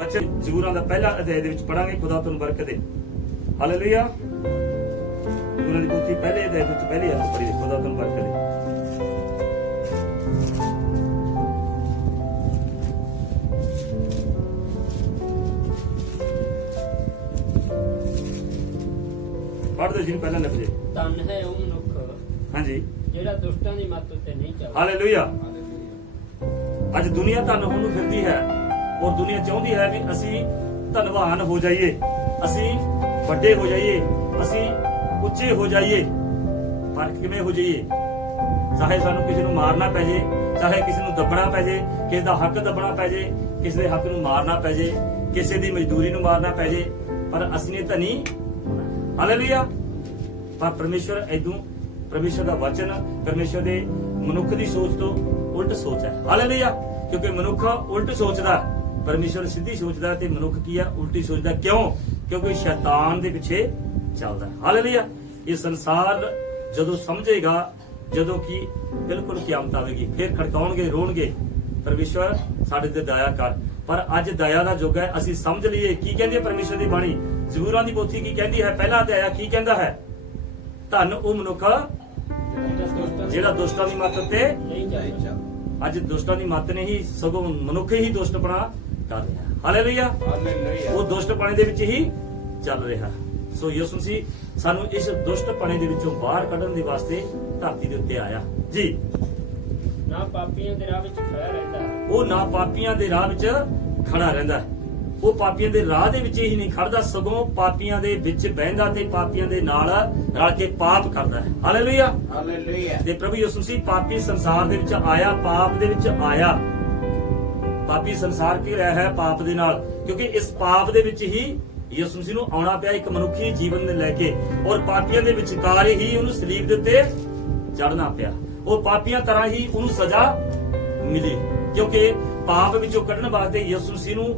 वचन जबूरां दा पहला अध्याय दे विच पढ़ांगे। खुदा तुहानूं बरकत दे। हालेलुया। जबूरां दी पोथी पहले अध्याय विच पहली आयत पढ़ी। खुदा तुहानूं बरकत दे। पढ़ दो जी पहला लफ्ज़। धन है वो मनुख हाँ जी ਜਿਹੜਾ ਦੁਸ਼ਟਾਂ ਦੀ ਮੱਤ ਉੱਤੇ ਨਹੀਂ ਚੱਲਦਾ। हालेलुया। ਅੱਜ ਦੁਨੀਆ ਧਨ ਹੋਣ ਨੂੰ ਫਿਰਦੀ ਹੈ ਔਰ ਦੁਨੀਆ ਚਾਹੁੰਦੀ ਹੈ ਵੀ ਅਸੀਂ ਧਨਵਾਨ ਹੋ ਜਾਈਏ, ਅਸੀਂ ਵੱਡੇ ਹੋ ਜਾਈਏ, ਅਸੀਂ ਉੱਚੇ ਹੋ ਜਾਈਏ। ਪਰ ਕਿਵੇਂ ਹੋ ਜਾਈਏ? ਚਾਹੇ ਸਾਨੂੰ ਕਿਸੇ ਨੂੰ ਮਾਰਨਾ ਪੈ ਜੇ, ਚਾਹੇ ਕਿਸੇ ਨੂੰ ਦੱਬਣਾ ਪੈ ਜੇ, ਕਿਸੇ ਦਾ ਹੱਕ ਦੱਬਣਾ ਪੈ ਜੇ, ਕਿਸੇ ਦੇ ਹੱਕ ਨੂੰ ਮਾਰਨਾ ਪੈ ਜੇ, ਕਿਸੇ ਦੀ ਮਜ਼ਦੂਰੀ ਨੂੰ ਮਾਰਨਾ ਪੈ ਜੇ, ਪਰ ਅਸੀਂ ਨੇ ਧਨੀ ਹੋਣਾ। ਹਾਲੇਲੂਇਆ। ਪਰ ਪਰਮੇਸ਼ਵਰ ਐਦੋਂ परमेश्वर का वचन परमेश्वर के मनुख की सोच तो उल्ट सोच है। हालेलुया। क्योंकि मनुख उल्ट सोचता, परमेश्वर सीधी सोचता ते मनुख की है उल्टी सोचता। क्यों? क्योंकि शैतान दे पिछे चलता है। हालेलुया। ये संसार जदों समझेगा, जदों की बिल्कुल क़यामत आवेगी, फिर खड़काउणगे, रोणगे, परमेश्वर साडे ते दया कर। पर अज दया दा युग है। असीं समझ लईए की कहंदी है परमेश्वर दी बाणी। जबूरां दी पोथी की कहंदी है? पहला अध्याय की कहंदा है? धन ओ मनुख ਜਿਹੜਾ ਦੁਸ਼ਟਾਂ ਦੀ ਮੱਤ ਤੇ ਨਹੀਂ ਚੱਲਦਾ। ਅੱਜ ਦੁਸ਼ਟਾਂ ਦੀ ਮੱਤ ਨੇ ਹੀ ਸਗੋਂ ਮਨੁੱਖ ਹੀ ਦੁਸ਼ਟਪਣਾ ਕਰ ਰਿਹਾ। ਹਾਲੇਲੂਇਆ। ਉਹ ਦੁਸ਼ਟਪਣੇ ਦੇ ਵਿੱਚ ਹੀ ਚੱਲ ਰਿਹਾ। ਸੋ ਯਿਸੂ ਮਸੀਹ ਸਾਨੂੰ ਇਸ ਦੁਸ਼ਟਪਣੇ ਦੇ ਵਿੱਚੋਂ ਬਾਹਰ ਕੱਢਣ ਦੇ ਵਾਸਤੇ ਧਰਤੀ ਦੇ ਉੱਤੇ ਆਇਆ ਜੀ। ਨਾ ਪਾਪੀਆਂ ਦੇ ਰਾਹ ਵਿੱਚ ਖੜਾ ਰਹਿੰਦਾ। ਉਹ ਨਾ ਪਾਪੀਆਂ ਦੇ ਰਾਹ ਵਿੱਚ ਖੜਾ ਰਹਿੰਦਾ। ਉਹ ਪਾਪੀਆਂ ਦੇ ਰਾਹ ਦੇ ਵਿੱਚ ਹੀ ਨਹੀਂ ਖੜਦਾ, ਸਗੋਂ ਪਾਪੀਆਂ ਦੇ ਵਿੱਚ ਬਹਿੰਦਾ ਤੇ ਪਾਪੀਆਂ ਦੇ ਨਾਲ ਰਲ ਕੇ ਪਾਪ ਕਰਦਾ ਹੈ। ਹਾਲੇਲੂਇਆ। ਹਾਲੇਲੂਇਆ। ਤੇ ਪ੍ਰਭੂ ਯਿਸੂ ਮਸੀਹ ਪਾਪੀ ਸੰਸਾਰ ਦੇ ਵਿੱਚ ਆਇਆ, ਪਾਪ ਦੇ ਵਿੱਚ ਆਇਆ। ਪਾਪੀ ਸੰਸਾਰ ਕੀ ਰਿਹਾ ਹੈ? ਪਾਪ ਦੇ ਨਾਲ। ਕਿਉਂਕਿ ਇਸ ਪਾਪ ਦੇ ਵਿੱਚ ਹੀ ਯਿਸੂ ਮਸੀਹ ਨੂੰ ਆਉਣਾ ਪਿਆ ਇੱਕ ਮਨੁੱਖੀ ਜੀਵਨ ਦੇ ਲੈ ਕੇ, ਔਰ ਪਾਪੀਆਂ ਦੇ ਵਿਚਕਾਰ ਹੀ ਉਹਨੂੰ ਸਲੀਬ ਦੇ ਉੱਤੇ ਚੜ੍ਹਨਾ ਪਿਆ। ਉਹ ਪਾਪੀਆਂ ਤਰ੍ਹਾਂ ਹੀ ਉਹਨੂੰ ਸਜ਼ਾ ਮਿਲੀ, ਕਿਉਂਕਿ ਪਾਪ ਵਿੱਚੋਂ ਕੱਢਣ ਵਾਸਤੇ ਯਿਸੂ ਮਸੀਹ ਨੂੰ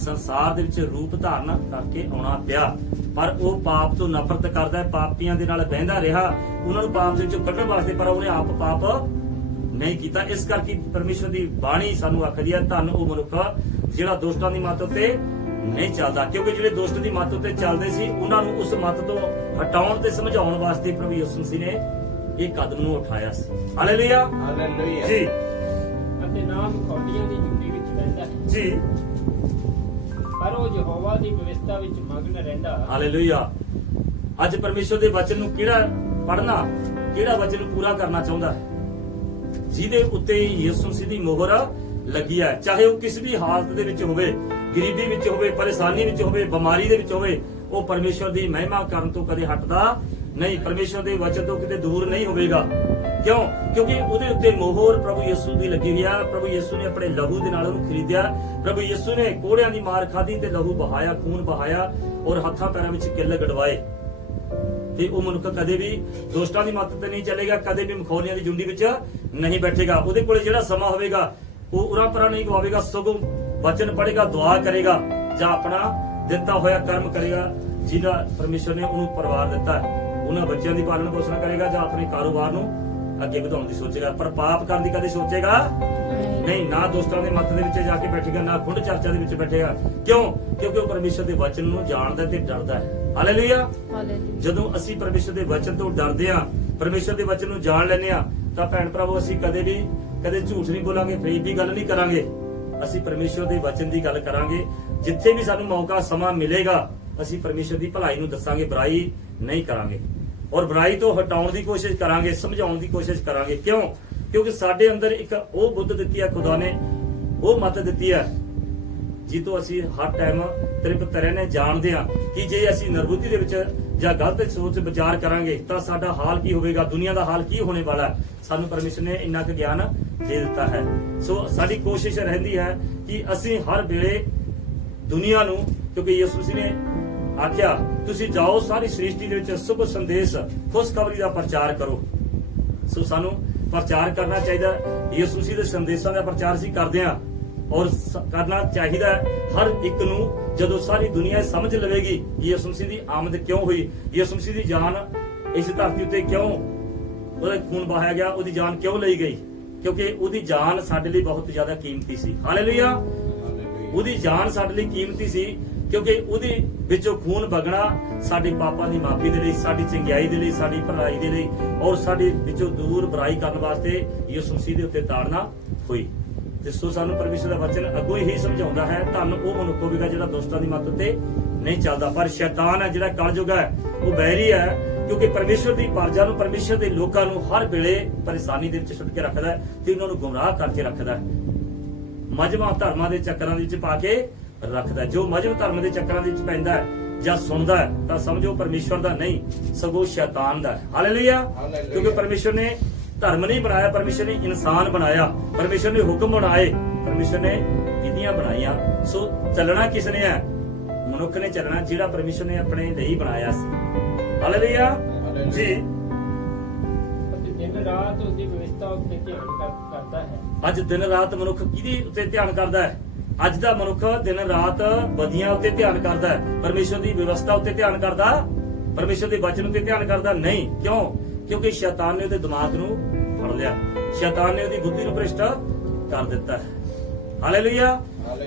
ਸੰਸਾਰ ਦੇ ਵਿੱਚ ਰੂਪ ਧਾਰਨ ਕਰਕੇ ਆਉਣਾ ਪਿਆ। ਪਰ ਉਹ ਪਾਪ ਤੋਂ ਨਫ਼ਰਤ ਕਰਦਾ ਹੈ, ਪਾਪੀਆਂ ਦੇ ਨਾਲ ਬਹਿੰਦਾ ਰਿਹਾ ਉਹਨਾਂ ਨੂੰ ਪਾਪ ਦੇ ਵਿੱਚੋਂ ਕੱਢਣ ਵਾਸਤੇ, ਪਰ ਉਹਨੇ ਆਪ ਪਾਪ ਨਹੀਂ ਕੀਤਾ। ਇਸ ਕਰਕੇ ਪਰਮੇਸ਼ਰ ਦੀ ਬਾਣੀ ਸਾਨੂੰ ਆਖਦੀ ਹੈ, ਧੰਨ ਉਹ ਮਨੁੱਖ ਜਿਹੜਾ ਦੁਸ਼ਟਾਂ ਦੀ ਮੱਤ ਉੱਤੇ ਨਹੀਂ ਚੱਲਦਾ। ਕਿਉਂਕਿ ਜਿਹੜੇ ਦੁਸ਼ਟ ਦੀ ਮੱਤ ਉੱਤੇ ਚੱਲਦੇ ਸੀ ਉਹਨਾਂ ਨੂੰ ਉਸ ਮੱਤ ਤੋਂ ਹਟਾਉਣ ਤੇ ਸਮਝਾਉਣ ਵਾਸਤੇ ਪ੍ਰਭੂ ਯਿਸੂ ਮਸੀਹ ਨੇ ਇਹ ਕਦਮ ਨੂੰ ਉਠਾਇਆ ਸੀ। ਹਾਲੇਲੂਇਆ। ਹਾਲੇਲੂਇਆ ਜੀ। ਅਤੇ ਨਾਮ ਖੌਡੀਆਂ ਦੀ ਜੁੱਤੀ ਵਿੱਚ ਰਹਿੰਦਾ ਜੀ। ਪਰ ਉਹ ਯਹੋਵਾ ਦੀ ਵਿਵਸਥਾ ਵਿੱਚ ਮਗਨ ਰਹਿੰਦਾ। ਹਾਲੇਲੂਇਆ। ਅੱਜ ਪਰਮੇਸ਼ਰ ਦੇ ਵਚਨ ਨੂੰ ਕਿਹੜਾ ਪੜ੍ਹਨਾ, ਕਿਹੜਾ ਵਚਨ ਨੂੰ ਪੂਰਾ ਕਰਨਾ ਚਾਹੁੰਦਾ ਹੈ? ਜਿਹਦੇ ਉੱਤੇ ਯਿਸੂ ਮਸੀਹ ਦੀ ਮੋਹਰ ਲੱਗੀ ਹੈ, ਚਾਹੇ ਉਹ ਕਿਸੇ ਵੀ ਹਾਲਤ ਦੇ ਵਿੱਚ ਹੋਵੇ, ਗਰੀਬੀ ਵਿੱਚ ਹੋਵੇ, ਪਰੇਸ਼ਾਨੀ ਵਿੱਚ ਹੋਵੇ, ਬਿਮਾਰੀ ਦੇ ਵਿੱਚ ਹੋਵੇ, ਉਹ ਪਰਮੇਸ਼ਰ ਦੀ ਮਹਿਮਾ ਕਰਨ ਤੋਂ ਕਦੇ ਹਟਦਾ ਨਹੀਂ, ਪਰਮੇਸ਼ਰ ਦੇ ਵਚਨ ਤੋਂ ਕਿਤੇ ਦੂਰ ਨਹੀਂ ਹੋਵੇਗਾ। ਕਿਉਂ? ਕਿਉਂਕਿ ਉਹਦੇ ਉੱਤੇ ਮੋਹਰ ਪ੍ਰਭੂ ਯਿਸੂ ਦੀ ਲੱਗੀ ਹੋਈ ਆ। ਪ੍ਰਭੂ ਯਿਸੂ ਨੇ ਆਪਣੇ ਲਹੂ ਦੇ ਨਾਲ ਉਹਨੂੰ ਖਰੀਦਿਆ। ਪ੍ਰਭੂ ਯਿਸੂ ਨੇ ਕੋੜਿਆਂ ਦੀ ਮਾਰ ਖਾਧੀ ਤੇ ਲਹੂ ਬਹਾਇਆ, ਖੂਨ ਬਹਾਇਆ, ਔਰ ਹੱਥਾਂ ਪੈਰਾਂ ਵਿੱਚ ਕਿੱਲ ਗੜਵਾਏ। ਤੇ ਉਹ ਮਨੁੱਖ ਕਦੇ ਵੀ ਦੋਸਤਾਂ ਦੀ ਮੱਤ ਤੇ ਨਹੀਂ ਚੱਲੇਗਾ, ਕਦੇ ਵੀ ਮਖੌਲੀਆਂ ਦੀ ਜੁੰਡੀ ਵਿੱਚ ਨਹੀਂ ਬੈਠੇਗਾ। ਉਹਦੇ ਕੋਲੇ ਜਿਹੜਾ ਸਮਾਂ ਹੋਵੇਗਾ ਉਹ ਉਰਾਂ ਪਰਾਂ ਨਹੀਂ ਗਵਾਵੇਗਾ, ਸਗੋਂ ਵਚਨ ਪੜ੍ਹੇਗਾ, ਦੁਆ ਕਰੇਗਾ, ਜਾਂ ਆਪਣਾ ਦਿੱਤਾ ਹੋਇਆ ਕਰਮ ਕਰੇਗਾ ਜਿਹਦਾ ਪਰਮੇਸ਼ਰ ਨੇ ਉਹਨੂੰ ਪਰਿਵਾਰ ਦਿੱਤਾ ਹੈ। ਉਹਨਾਂ ਬੱਚਿਆਂ ਦੀ ਪਾਲਣ ਪੋਸ਼ਣ ਕਰੇਗਾ ਜਾਂ ਆਪਣੇ ਕਾਰੋਬਾਰ ਨੂੰ ਅੱਗੇ ਵਧਾਉਣ ਦੀ ਸੋਚੇਗਾ। ਪਰ ਪਾਪ ਕਰਨ ਦੀ ਕਦੇ ਸੋਚੇਗਾ ਨਹੀਂ। ਨਾ ਦੋਸਤਾਂ ਦੇ ਮੱਤ ਦੇ ਵਿੱਚ ਜਾ ਕੇ ਬੈਠੇਗਾ, ਨਾ ਖੁੰਡ ਚਰਚਾ ਦੇ ਵਿੱਚ ਬੈਠੇਗਾ। ਕਿਉਂ? ਕਿਉਂਕਿ ਉਹ ਪਰਮੇਸ਼ਰ ਦੇ ਵਚਨ ਨੂੰ ਜਾਣਦਾ ਤੇ ਡਰਦਾ ਹੈ। ਹਾਲੇਲੂਇਆ। ਜਦੋਂ ਅਸੀਂ ਪਰਮੇਸ਼ਰ ਦੇ ਵਚਨ ਤੋਂ ਡਰਦੇ ਹਾਂ, ਪਰਮੇਸ਼ਰ ਦੇ ਵਚਨ ਨੂੰ ਜਾਣ ਲੈਂਦੇ ਹਾਂ, ਤਾਂ ਭੈਣ ਭਰਾਵੋ ਅਸੀਂ ਕਦੇ ਝੂਠ ਨਹੀਂ ਬੋਲਾਂਗੇ, ਫਰੀਦ ਦੀ ਗੱਲ ਨਹੀਂ ਕਰਾਂਗੇ। ਅਸੀਂ ਪਰਮੇਸ਼ਰ ਦੇ ਵਚਨ ਦੀ ਗੱਲ ਕਰਾਂਗੇ। ਜਿੱਥੇ ਵੀ ਸਾਨੂੰ ਮੌਕਾ ਸਮਾਂ ਮਿਲੇਗਾ ਅਸੀਂ ਪਰਮੇਸ਼ਰ ਦੀ ਭਲਾਈ ਨੂੰ ਦੱਸਾਂਗੇ, ਬੁਰਾਈ ਨਹੀਂ ਕਰਾਂਗੇ, ਔਰ ਬੁਰਾਈ ਤੋਂ ਹਟਾਉਣ ਦੀ ਕੋਸ਼ਿਸ਼ ਕਰਾਂਗੇ, ਸਮਝਾਉਣ ਦੀ ਕੋਸ਼ਿਸ਼ ਕਰਾਂਗੇ। ਕਿਉਂ? ਕਿਉਂਕਿ ਸਾਡੇ ਅੰਦਰ ਇੱਕ ਉਹ ਬੁੱਧ ਦਿੱਤੀ ਹੈ ਖੁਦਾ ਨੇ, ਉਹ ਮੱਤ ਦਿੱਤੀ ਹੈ ਜਿੱਤੋਂ ਅਸੀਂ ਹਰ ਟਾਈਮ ਤ੍ਰਿਪਤ ਰਹਿਣੇ ਜਾਣਦੇ ਹਾਂ ਕਿ ਜੇ ਅਸੀਂ ਨਿਰਬੁੱਧੀ ਦੇ ਵਿੱਚ ਜਾਂ ਗਲਤ ਸੋਚ ਵਿਚਾਰ ਕਰਾਂਗੇ ਤਾਂ ਸਾਡਾ ਹਾਲ ਕੀ ਹੋਵੇਗਾ, ਦੁਨੀਆ ਦਾ ਹਾਲ ਕੀ ਹੋਣੇ ਵਾਲਾ ਹੈ। ਸਾਨੂੰ ਪਰਮੇਸ਼ਰ ਨੇ ਇੰਨਾ ਕੁ ਗਿਆਨ ਦੇ ਦਿੱਤਾ ਹੈ। ਸੋ ਸਾਡੀ ਕੋਸ਼ਿਸ਼ ਰਹਿੰਦੀ ਹੈ ਕਿ ਅਸੀਂ ਹਰ ਵੇਲੇ ਦੁਨੀਆ ਨੂੰ, ਕਿਉਂਕਿ ਯਿਸੂ ਮਸੀਹ ਨੇ ਆਖਿਆ ਤੁਸੀਂ ਜਾਓ ਸਾਰੀ ਸ੍ਰਿਸ਼ਟੀ ਦੇ ਵਿੱਚ ਸੁਭ ਸੰਦੇਸ਼, ਖੁਸ਼ਖਬਰੀ ਦਾ ਪ੍ਰਚਾਰ ਕਰੋ। ਸੋ ਸਾਨੂੰ ਪ੍ਰਚਾਰ ਕਰਨਾ ਚਾਹੀਦਾ। ਯਿਸੂ ਮਸੀਹ ਦੇ ਸੰਦੇਸ਼ਾਂ ਦਾ ਪ੍ਰਚਾਰ ਅਸੀਂ ਕਰਦੇ ਹਾਂ, ਔਰ ਕਰਨਾ ਚਾਹੀਦਾ ਹਰ ਇੱਕ ਨੂੰ। ਜਦੋਂ ਸਾਰੀ ਦੁਨੀਆ ਸਮਝ ਲਵੇਗੀ ਯਿਸੂ ਮਸੀਹ ਦੀ ਆਮਦ ਕਿਉਂ ਹੋਈ, ਯਿਸੂ ਮਸੀਹ ਦੀ ਜਾਨ ਇਸ ਧਰਤੀ ਉੱਤੇ ਕਿਉਂ, ਉਹਦਾ ਖੂਨ ਬਹਾਇਆ ਗਿਆ, ਉਹਦੀ ਜਾਨ ਕਿਉਂ ਲਈ ਗਈ, ਕਿਉਂਕਿ ਉਹਦੀ ਜਾਨ ਸਾਡੇ ਲਈ ਬਹੁਤ ਜ਼ਿਆਦਾ ਕੀਮਤੀ ਸੀ। ਹਾਲੇਲੂਇਆ। ਉਹਦੀ ਜਾਨ ਸਾਡੇ ਲਈ ਕੀਮਤੀ ਸੀ, ਕਿਉਂਕਿ ਉਹਦੇ ਵਿੱਚੋਂ ਖੂਨ ਵਗਣਾ ਸਾਡੇ ਪਾਪਾਂ ਦੀ ਮਾਫੀ ਦੇ ਲਈ, ਸਾਡੀ ਚੰਗਿਆਈ ਦੇ ਲਈ, ਸਾਡੀ ਭਲਾਈ ਦੇ ਲਈ, ਔਰ ਸਾਡੇ ਵਿੱਚੋਂ ਦੂਰ ਬੁਰਾਈ ਕਰਨ ਵਾਸਤੇ ਯਿਸੂ ਮਸੀਹ ਦੇ ਉੱਤੇ ਤਾੜਨਾ ਹੋਈ। ਤੇ ਸੋ ਸਾਨੂੰ ਪਰਮੇਸ਼ਰ ਦਾ ਵਚਨ ਅੱਗੋਂ ਹੀ ਸਮਝਾਉਂਦਾ ਹੈ, ਧੰਨ ਉਹ ਮਨੁੱਖ ਹੋਵੇਗਾ ਜਿਹੜਾ ਦੁਸ਼ਟਾਂ ਦੀ ਮੱਤ ਉੱਤੇ ਨਹੀਂ ਚੱਲਦਾ। ਪਰ ਸ਼ੈਤਾਨ ਹੈ ਜਿਹੜਾ ਕਲਯੁਗ ਹੈ, ਉਹ ਬੈਰੀ ਹੈ, ਕਿਉਂਕਿ ਪਰਮੇਸ਼ਰ ਦੀ ਪ੍ਰਜਾ ਨੂੰ, ਪਰਮੇਸ਼ਰ ਦੇ ਲੋਕਾਂ ਨੂੰ ਹਰ ਵੇਲੇ ਪਰੇਸ਼ਾਨੀ ਦੇ ਵਿੱਚ ਸੁੱਟ ਕੇ ਰੱਖਦਾ ਹੈ ਤੇ ਉਹਨਾਂ ਨੂੰ ਗੁੰਮਰਾਹ ਕਰਕੇ ਰੱਖਦਾ ਹੈ, ਮਜ਼ਹਬਾਂ ਧਰਮਾਂ ਦੇ ਚੱਕਰਾਂ ਦੇ ਵਿੱਚ ਪਾ ਕੇ ਰੱਖਦਾ ਹੈ। ਜੋ ਮਜ਼ਹਬ ਧਰਮ ਦੇ ਚੱਕਰਾਂ ਦੇ ਵਿੱਚ ਪੈਂਦਾ ਹੈ ਜਾਂ ਸੁਣਦਾ ਹੈ ਤਾਂ ਸਮਝੋ ਪਰਮੇਸ਼ਰ ਦਾ ਨਹੀਂ, ਸਗੋਂ ਸ਼ੈਤਾਨ ਦਾ ਹੈ। ਹਾਲੇਲੂਇਆ। ਕਿਉਂਕਿ ਪਰਮੇਸ਼ਰ ਨੇ ਧਰਮ ਨਹੀਂ ਬਣਾਇਆ, ਪਰਮੇਸ਼ਰ ਨੇ ਇਨਸਾਨ ਬਣਾਇਆ, ਪਰਮੇਸ਼ਰ ਨੇ ਹੁਕਮ ਬਣਾਏ, ਪਰਮੇਸ਼ਰ ਨੇ ਵਿਧੀਆਂ ਬਣਾਈਆਂ। ਸੋ ਚੱਲਣਾ ਕਿਸ ਨੇ ਹੈ? ਮਨੁੱਖ ਨੇ ਚੱਲਣਾ ਜਿਹੜਾ ਪਰਮੇਸ਼ਰ ਨੇ ਆਪਣੇ ਲਈ ਬਣਾਇਆ ਸੀ। ਹਾਲੇਲੂਇਆ ਜੀ। ਅਤੇ ਦਿਨ ਰਾਤ ਉਸਦੀ ਵਿਵਸਥਾ ਉੱਤੇ ਧਿਆਨ ਕਰਦਾ ਹੈ। ਅੱਜ ਦਿਨ ਰਾਤ ਮਨੁੱਖ ਕਿਹਦੇ ਉੱਤੇ ਧਿਆਨ ਕਰਦਾ ਹੈ? ਅੱਜ ਦਾ ਮਨੁੱਖ ਦਿਨ ਰਾਤ ਬਦੀਆਂ ਉੱਤੇ ਧਿਆਨ ਕਰਦਾ ਹੈ, ਪਰਮੇਸ਼ਰ ਦੀ ਵਿਵਸਥਾ ਉੱਤੇ ਧਿਆਨ ਕਰਦਾ, ਪਰਮੇਸ਼ਰ ਦੇ ਵਚਨ ਉੱਤੇ ਧਿਆਨ ਕਰਦਾ ਨਹੀਂ। ਕਿਉਂ? ਕਿਉਂਕਿ ਸ਼ੈਤਾਨ ਨੇ ਉਹਦੇ ਦਿਮਾਗ ਨੂੰ ਫੜ ਲਿਆ, ਸ਼ੈਤਾਨ ਨੇ ਉਹਦੀ ਬੁੱਧੀ ਨੂੰ ਭ੍ਰਿਸ਼ਟ ਕਰ ਦਿੱਤਾ ਹੈ। ਹਾਲੇਲੂਇਆ।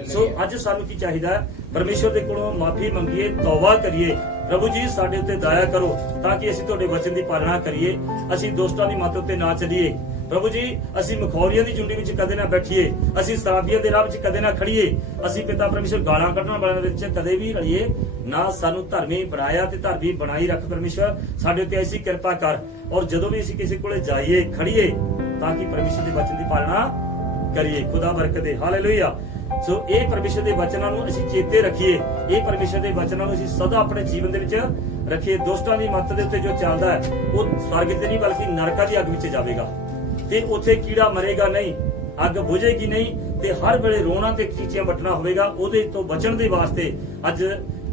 ਸੋ ਅੱਜ ਸਾਨੂੰ ਕੀ ਚਾਹੀਦਾ ਹੈ? ਪਰਮੇਸ਼ਰ ਦੇ ਕੋਲੋਂ ਮਾਫੀ ਮੰਗੀਏ, ਤੌਬਾ ਕਰੀਏ, ਪ੍ਰਭੂ ਜੀ ਸਾਡੇ ਉੱਤੇ ਦਇਆ ਕਰੋ ਤਾਂ ਕਿ ਅਸੀਂ ਤੁਹਾਡੇ ਵਚਨ ਦੀ ਪਾਲਣਾ ਕਰੀਏ, ਅਸੀਂ ਦੋਸਤਾਂ ਦੀ ਮੱਤ ਉੱਤੇ ਨਾ ਚੱਲੀਏ। ਪ੍ਰਭੂ ਜੀ ਅਸੀਂ ਮਖੌਲੀਆਂ ਦੀ ਝੁੰਡੀ ਵਿੱਚ ਕਦੇ ਨਾ ਬੈਠੀਏ, ਅਸੀਂ ਸ਼ਰਾਬੀਆਂ ਦੇ ਰਾਹ ਵਿੱਚ ਕਦੇ ਨਾ ਖੜੀਏ, ਅਸੀਂ ਪਿਤਾ ਪਰਮੇਸ਼ਰ ਗਾਲਾਂ ਕੱਢਣ ਵਾਲਿਆਂ ਦੇ ਵਿੱਚ ਕਦੇ ਵੀ ਰਲੀਏ ਨਾ। ਸਾਨੂੰ ਧਰਮੀ ਬਣਾਇਆ ਤੇ ਧਰਮੀ ਬਣਾਈ ਰੱਖ ਪਰਮੇਸ਼ਰ, ਸਾਡੇ ਉੱਤੇ ਐਸੀ ਕਿਰਪਾ ਕਰ। ਔਰ ਜਦੋਂ ਵੀ ਅਸੀਂ ਕਿਸੇ ਕੋਲੇ ਜਾਈਏ, ਖੜੀਏ, ਤਾਂ ਕਿ ਪਰਮੇਸ਼ਰ ਦੇ ਵਚਨ ਦੀ ਪਾਲਣਾ ਕਰੀਏ। ਖੁਦਾ ਬਰਕਤ ਦੇ। ਹਾਲੇਲੂਇਆ। ਸੋ ਇਹ ਪਰਮੇਸ਼ਰ ਦੇ ਵਚਨਾਂ ਨੂੰ ਅਸੀਂ ਚੇਤੇ ਰੱਖੀਏ, ਇਹ ਪਰਮੇਸ਼ਰ ਦੇ ਵਚਨਾਂ ਨੂੰ ਅਸੀਂ ਸਦਾ ਆਪਣੇ ਜੀਵਨ ਦੇ ਵਿੱਚ ਰੱਖੀਏ। ਦੋਸਤਾਂ ਦੀ ਮੱਤ ਦੇ ਉੱਤੇ ਜੋ ਚੱਲਦਾ ਹੈ ਉਹ ਸਵਰਗ ਤੇ ਨਹੀਂ ਬਲਕਿ ਨਰਕਾਂ ਦੀ ਅੱਗ ਵਿੱਚ ਜਾਵੇਗਾ, ਤੇ ਉੱਥੇ ਕੀੜਾ ਮਰੇਗਾ ਨਹੀਂ, ਅੱਗ ਬੁਝੇਗੀ ਨਹੀਂ, ਤੇ ਹਰ ਵੇਲੇ ਰੋਣਾ ਤੇ ਚੀਚੀਆਂ ਵੱਟਣਾ ਹੋਵੇਗਾ। ਉਹਦੇ ਤੋਂ ਬਚਣ ਦੇ ਵਾਸਤੇ ਅੱਜ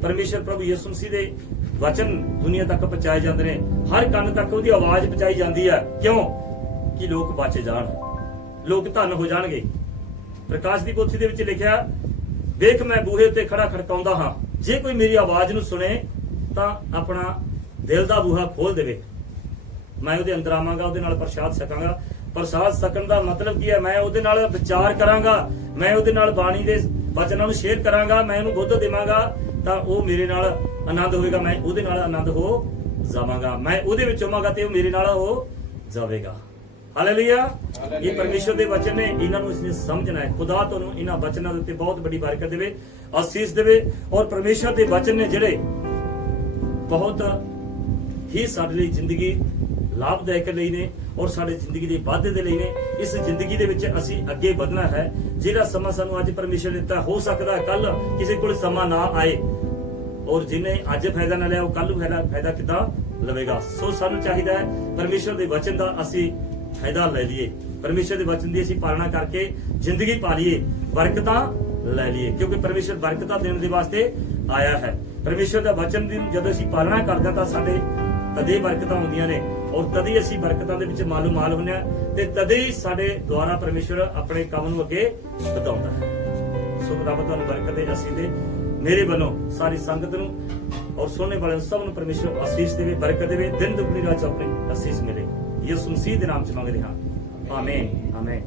ਪਰਮੇਸ਼ਰ ਪ੍ਰਭੂ ਯਿਸੂ ਮਸੀਹ ਦੇ ਵਚਨ ਦੁਨੀਆ ਤੱਕ ਪਹੁੰਚਾਏ ਜਾਂਦੇ ਨੇ, ਹਰ ਕੰਨ ਤੱਕ ਉਹਦੀ ਆਵਾਜ਼ ਪਹੁੰਚਾਈ ਜਾਂਦੀ ਹੈ। ਕਿਉਂ? ਕਿ ਲੋਕ ਬਚ ਜਾਣ, ਲੋਕ ਧੰਨ ਹੋ ਜਾਣਗੇ। ਪ੍ਰਕਾਸ਼ ਦੀ ਪੋਥੀ ਦੇ ਵਿੱਚ ਲਿਖਿਆ, ਵੇਖ ਮੈਂ ਬੂਹੇ ਉੱਤੇ ਖੜਾ ਖੜਕਾਉਂਦਾ ਹਾਂ, ਜੇ ਕੋਈ ਮੇਰੀ ਆਵਾਜ਼ ਨੂੰ ਸੁਣੇ ਤਾਂ ਆਪਣਾ ਦਿਲ ਦਾ ਬੂਹਾ ਖੋਲ ਦੇਵੇ, ਮੈਂ ਉਹਦੇ ਅੰਦਰ ਆਵਾਂਗਾ, ਉਹਦੇ ਨਾਲ ਪ੍ਰਸ਼ਾਦ ਛਕਾਂਗਾ। ਪ੍ਰਸ਼ਾਦ ਛਕਣ ਦਾ ਮਤਲਬ ਕੀ ਹੈ? ਮੈਂ ਉਹਦੇ ਨਾਲ ਵਿਚਾਰ ਕਰਾਂਗਾ, ਮੈਂ ਉਹਦੇ ਨਾਲ ਬਾਣੀ ਦੇ ਵਚਨਾਂ ਨੂੰ ਸ਼ੇਅਰ ਕਰਾਂਗਾ, ਮੈਂ ਉਹਨੂੰ ਦੁੱਧ ਦੇਵਾਂਗਾ ਤਾਂ ਉਹ ਮੇਰੇ ਨਾਲ ਆਨੰਦ ਹੋਵੇਗਾ, ਮੈਂ ਉਹਦੇ ਨਾਲ ਆਨੰਦ ਹੋ ਜਾਵਾਂਗਾ, ਮੈਂ ਉਹਦੇ ਵਿੱਚ ਹੋਵਾਂਗਾ ਤੇ ਉਹ ਮੇਰੇ ਨਾਲ ਹੋ ਜਾਵੇਗਾ। ਹਾਲੇਲੂਇਆ। ਇਹ ਪਰਮੇਸ਼ਰ ਦੇ ਵਚਨ ਨੇ, ਇਹਨਾਂ ਨੂੰ ਇਸਨੇ ਸਮਝਣਾ ਹੈ। ਖੁਦਾ ਤੁਹਾਨੂੰ ਇਹਨਾਂ ਵਚਨਾਂ ਦੇ ਉੱਤੇ ਬਹੁਤ ਵੱਡੀ ਬਰਕਤ ਦੇਵੇ, ਅਸੀਸ ਦੇਵੇ। ਔਰ ਪਰਮੇਸ਼ਰ ਦੇ ਵਚਨ ਨੇ ਜਿਹੜੇ ਬਹੁਤ ਹੀ ਸਾਡੇ ਲਈ ਜ਼ਿੰਦਗੀ ਲਾਭਦਾਇਕ ਲਈ ਨੇ ਔਰ ਸਾਡੇ ਜ਼ਿੰਦਗੀ ਦੇ ਵਾਧੇ ਦੇ ਲਈ ਨੇ। ਇਸ ਜ਼ਿੰਦਗੀ ਦੇ ਵਿੱਚ ਅਸੀਂ ਅੱਗੇ ਵਧਣਾ ਹੈ। ਜਿਹੜਾ ਸਮਾਂ ਸਾਨੂੰ ਅੱਜ ਪਰਮੇਸ਼ਰ ਨੇ ਦਿੱਤਾ, ਹੋ ਸਕਦਾ ਕੱਲ ਕਿਸੇ ਕੋਲ ਸਮਾਂ ਨਾ ਆਏ, ਔਰ ਜਿਹਨੇ ਅੱਜ ਫਾਇਦਾ ਨਾ ਲਿਆ ਉਹ ਕੱਲ ਨੂੰ ਫਾਇਦਾ ਕਿੱਦਾਂ ਲਵੇਗਾ। ਸੋ ਸਾਨੂੰ ਚਾਹੀਦਾ ਹੈ ਪਰਮੇਸ਼ਰ ਦੇ ਵਚਨ ਦਾ ਅਸੀਂ ਫਾਇਦਾ ਲੈ ਲਈਏ, ਪਰਮੇਸ਼ਰ ਦੇ ਵਚਨ ਦੀ ਅਸੀਂ ਪਾਲਣਾ ਕਰਕੇ ਜ਼ਿੰਦਗੀ ਪਾ ਲਈਏ, ਬਰਕਤਾਂ ਲੈ ਲਈਏ, ਕਿਉਂਕਿ ਪਰਮੇਸ਼ਰ ਬਰਕਤਾਂ ਦੇਣ ਦੇ ਵਾਸਤੇ ਆਇਆ ਹੈ। ਪਰਮੇਸ਼ਰ ਦਾ ਵਚਨ ਦੀ ਜਦੋਂ ਅਸੀਂ ਪਾਲਣਾ ਕਰਦੇ ਹਾਂ ਤਾਂ ਸਾਡੇ ਤਦੇ ਬਰਕਤਾਂ ਹੁੰਦੀਆਂ ਨੇ, ਔਰ ਤਦੇ ਅਸੀਂ ਬਰਕਤਾਂ ਦੇ ਵਿੱਚ ਮਾਲੋ ਮਾਲ ਹੁੰਦੇ ਹਾਂ, ਤੇ ਤਦੇ ਹੀ ਸਾਡੇ ਦੁਆਰਾ ਪਰਮੇਸ਼ਰ ਆਪਣੇ ਕੰਮ ਨੂੰ ਅੱਗੇ ਵਧਾਉਂਦਾ ਹੈ। ਸੋ ਰੱਬ ਤੁਹਾਨੂੰ ਬਰਕਤ ਦੇ, ਅਸੀਂ ਦੇ ਮੇਰੇ ਵੱਲੋਂ ਸਾਰੀ ਸੰਗਤ ਨੂੰ ਔਰ ਸੁਣਨੇ ਵਾਲਿਆਂ ਨੂੰ ਸਭ ਨੂੰ ਪਰਮੇਸ਼ਰ ਆਸੀਸ਼ ਦੇਵੇ, ਬਰਕਤ ਦੇਵੇ, ਦਿਨ ਦੁਗਣੀ ਰਾਤ ਚੌਗੁਣੀ ਆਸੀਸ਼ ਮਿਲੇ। ਯਿਸੂ ਮਸੀਹ ਦੇ ਨਾਮ ਚ ਮੰਗਦੇ ਹਾਂ, ਆਮੀਨ ਆਮੀਨ।